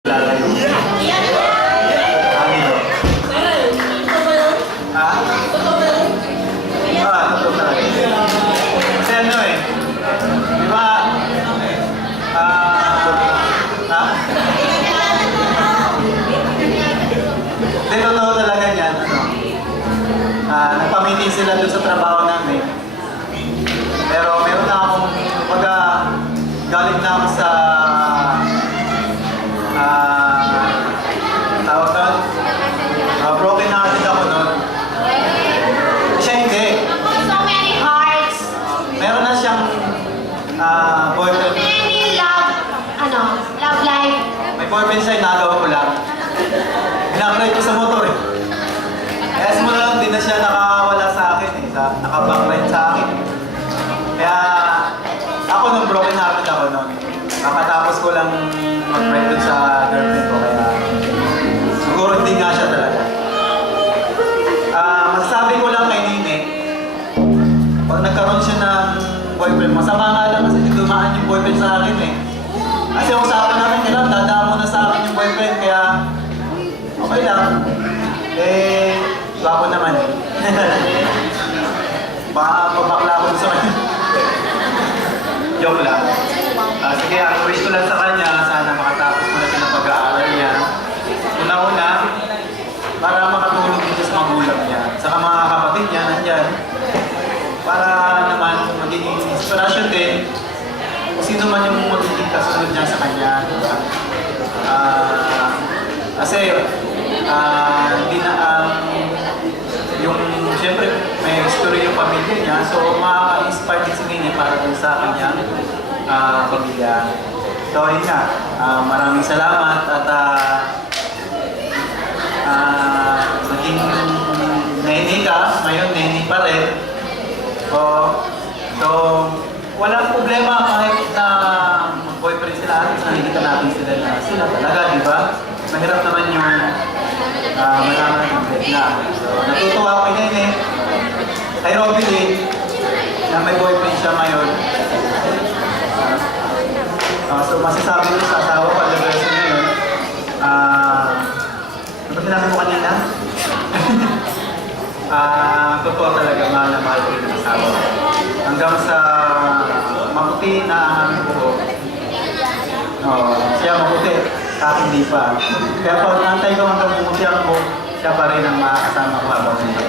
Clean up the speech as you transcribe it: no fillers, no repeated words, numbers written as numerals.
Lalayo. Ano? Ha? Totoo talaga. Kasi ano eh. Di ba? Ha? Hindi, totoo talaga yan. Nagpamitin sila dun sa trabaho namin. Pero meron na akong, kumbaga, galing na ako sa tawag doon, broken hearted ako noon. Siya hindi. So many hearts. Meron na siyang boyfriend. Many love life. May boyfriend siya, inagawa ko lang. Inakride ko sa motor eh. Kaya simula lang din na siya nakawala sa akin eh. Nakabankride sa akin. Kaya ako nung broken hearted ako noon. Nakatapos ko lang mag-ride dun sa girlfriend ko. Kaya siguro hindi nga siya talaga. Masasabi ko lang kay Nene, pag nagkaroon siya ng boyfriend, masama nga lang kasi dumaan yung boyfriend sa akin eh. Kasi usapan namin nila, dadamo na sa akin yung boyfriend, kaya okay lang. Eh, gwapo naman eh. Baka mabakla ako sa kanya. Joke lang. Sige, ang wish ko lang sa kanya, sana makatapos mo na siya ng pag-aaral niya. Una-una, para makatulong din siya sa magulang niya. Saka mga kapatid niya, nandyan. Para naman magiging inspirasyon din kung sino man yung magiging kasunod niya sa kanya. Diba? Kasi, hindi na, yung, siyempre, may history yung pamilya niya. So, makaka-inspire din si Nene para din sa kanya. Pamilya. So, yun nga. Maraming salamat at naging Nene ka. Ngayon, Nene pa rin. So, walang problema kahit na mag-boyfriend sila. At nakikita natin sila talaga, di ba? Mahirap naman yung malaman yung break na. So, natutuwa ako kay Nene. Kay Robby Lee, na may boyfriend siya ngayon. So, masasabi ko sa asawa ko, anniversary ngayon. Ano ba sinabi mo kanina? Totoo talaga, mahal na mahal ko yung asawa. Hanggang sa maputi na ang buhok. Siya maputi, sa akin di pa. Kaya pag nantay ko hanggang maputi ang buhok, siya pa rin ang makakasama ko habang nito.